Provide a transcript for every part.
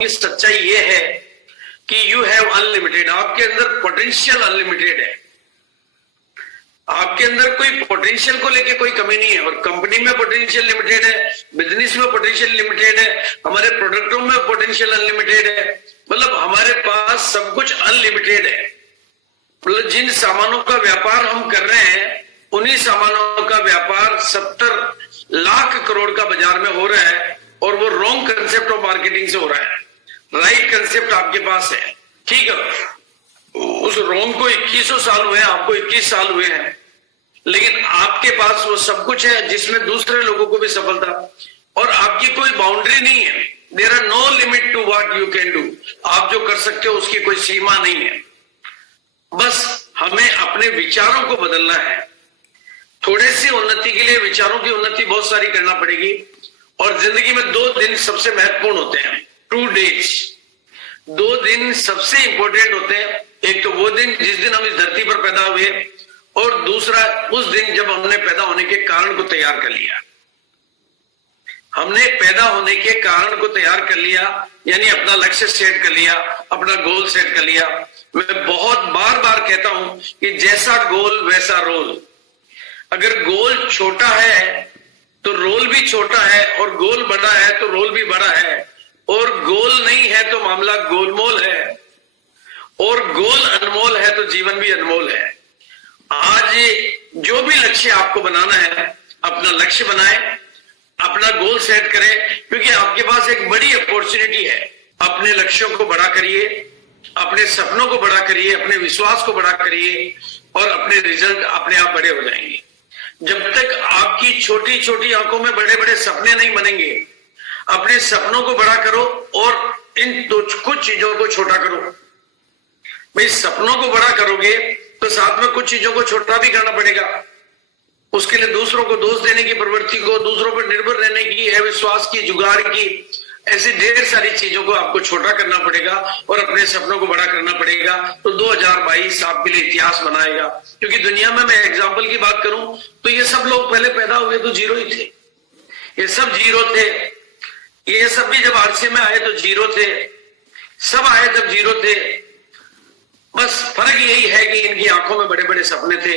की सच्चाई ये है कि यू हैव अनलिमिटेड, आपके अंदर पोटेंशियल अनलिमिटेड है। आपके अंदर कोई पोटेंशियल को लेके कोई कमी नहीं है। और कंपनी में पोटेंशियल लिमिटेड है, बिजनेस में पोटेंशियल लिमिटेड है, हमारे प्रोडक्टों में पोटेंशियल अनलिमिटेड है। मतलब हमारे पास सब कुछ अनलिमिटेड है। मतलब जिन सामानों का व्यापार हम कर रहे हैं उन्हीं सामानों का व्यापार 70 लाख करोड़ का बाजार में हो रहा है, और वो रॉन्ग कंसेप्ट ऑफ मार्केटिंग से हो रहा है। राइट कंसेप्ट आपके पास है, ठीक है। उस रॉन्ग को 2100 साल हुए हैं, आपको 21 साल हुए हैं, लेकिन आपके पास वो सब कुछ है जिसमें दूसरे लोगों को भी सफलता, और आपकी कोई बाउंड्री नहीं है। There are no limit to what you can do. आप जो कर सकते हो उसकी कोई सीमा नहीं है। बस हमें अपने विचारों को बदलना है। थोड़ी सी उन्नति के लिए विचारों की उन्नति बहुत सारी करना पड़ेगी। और जिंदगी में 2 दिन सबसे महत्वपूर्ण होते हैं, 2 डेज। 2 दिन सबसे इंपॉर्टेंट होते हैं। एक तो वो दिन जिस दिन हम इस धरती पर पैदा हुए, और दूसरा उस दिन जब हमने पैदा होने के कारण को तैयार कर लिया। हमने पैदा होने के कारण को तैयार कर लिया, यानी अपना लक्ष्य सेट कर लिया, अपना गोल सेट कर लिया। मैं बहुत बार बार कहता हूं कि जैसा गोल वैसा रोल। अगर गोल छोटा है तो रोल भी छोटा है, और गोल बड़ा है तो रोल भी बड़ा है, और गोल नहीं है तो मामला गोलमोल है, और गोल अनमोल है तो जीवन भी अनमोल है। आज जो भी लक्ष्य आपको बनाना है, अपना लक्ष्य बनाए, अपना गोल सेट करें, क्योंकि आपके पास एक बड़ी अपॉर्चुनिटी है। अपने लक्ष्यों को बड़ा करिए, अपने सपनों को बड़ा करिए, अपने विश्वास को बड़ा करिए, और अपने रिजल्ट अपने आप बड़े हो जाएंगे। जब तक आपकी छोटी छोटी आंखों में बड़े बड़े सपने नहीं बनेंगे, अपने सपनों को बड़ा करो और इन कुछ चीजों को छोटा करो। भाई सपनों को बड़ा करोगे तो साथ में कुछ चीजों को छोटा भी करना पड़ेगा। उसके लिए दूसरों को दोष देने की प्रवृत्ति को, दूसरों पर निर्भर रहने की, अविश्वास की, जुगाड़ की, ऐसी ढेर सारी चीजों को आपको छोटा करना पड़ेगा और अपने सपनों को बड़ा करना पड़ेगा। तो 2022 आपके लिए इतिहास बनाएगा। क्योंकि दुनिया में मैं एग्जाम्पल की बात करूं तो ये सब लोग पहले पैदा हुए तो जीरो ही थे। ये सब जीरो थे। ये सब भी जब आरसी में आए तो जीरो थे। सब आए तब जीरो थे। बस फर्क यही है कि इनकी आंखों में बड़े बड़े सपने थे।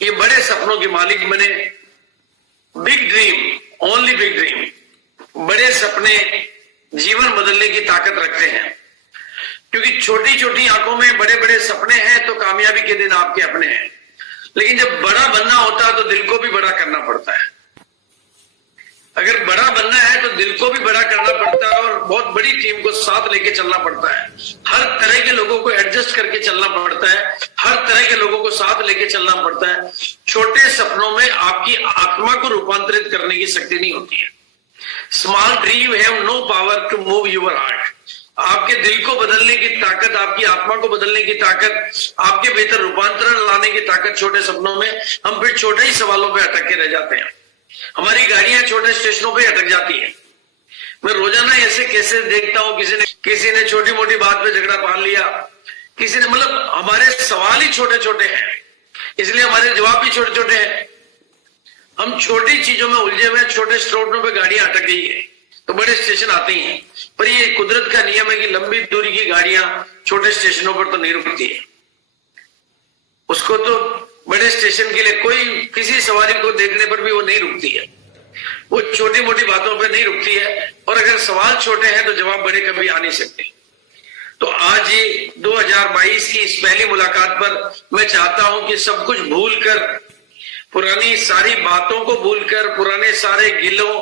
ये बड़े सपनों के मालिक बने। Big dream, only big dream. बड़े सपने जीवन बदलने की ताकत रखते हैं। क्योंकि छोटी छोटी आंखों में बड़े बड़े सपने हैं तो कामयाबी के दिन आपके अपने हैं। लेकिन जब बड़ा बनना होता है तो दिल को भी बड़ा करना पड़ता है। अगर बड़ा बनना है तो दिल को भी बड़ा करना पड़ता है और बहुत बड़ी टीम को साथ लेके चलना पड़ता है। हर तरह के लोगों को एडजस्ट करके चलना पड़ता है। हर तरह के लोगों को साथ लेके चलना पड़ता है। छोटे सपनों में आपकी आत्मा को रूपांतरित करने की शक्ति नहीं होती है। Small dream have no power to move your heart. आपके दिल को बदलने की ताकत, आपकी आत्मा को बदलने की ताकत, आपके भीतर रूपांतरण लाने की ताकत छोटे सपनों में। हम फिर छोटे ही सवालों पे अटक के रह जाते हैं। हमारी गाड़ियां छोटे स्टेशनों पे अटक जाती है। मैं रोजाना ऐसे केसेस देखता हूं, किसी ने छोटी मोटी बात पे झगड़ा पाल लिया, किसी ने, मतलब हमारे सवाल ही छोटे छोटे हैं, इसलिए हमारे जवाब भी छोटे छोटे हैं। हम छोटी चीजों में उलझे हुए, छोटे स्टेशनों पे गाड़ियां अटक गई है तो बड़े स्टेशन आते ही हैं। पर ये कुदरत का नियम है कि लंबी दूरी की गाड़ियां छोटे स्टेशनों पर तो नहीं रुकती है। उसको तो बड़े स्टेशन के लिए कोई, किसी सवारी को देखने पर भी वो नहीं रुकती है। वो छोटी मोटी बातों पर नहीं रुकती है। और अगर सवाल छोटे हैं तो जवाब बड़े कभी आ नहीं सकते। तो आज 2022 की इस पहली मुलाकात पर मैं चाहता हूं कि सब कुछ भूलकर, पुरानी सारी बातों को भूलकर, पुराने सारे गिलों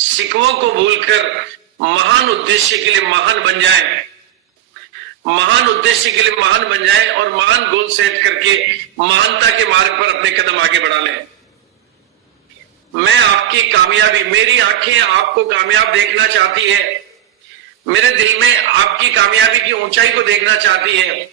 शिकवों को भूलकर महान उद्देश्य के लिए महान बन जाएं। महान उद्देश्य के लिए महान बन जाएं और महान गोल सेट करके महानता के मार्ग पर अपने कदम आगे बढ़ा लें। मैं आपकी कामयाबी, मेरी आंखें आपको कामयाब देखना चाहती है। मेरे दिल में आपकी कामयाबी की ऊंचाई को देखना चाहती है।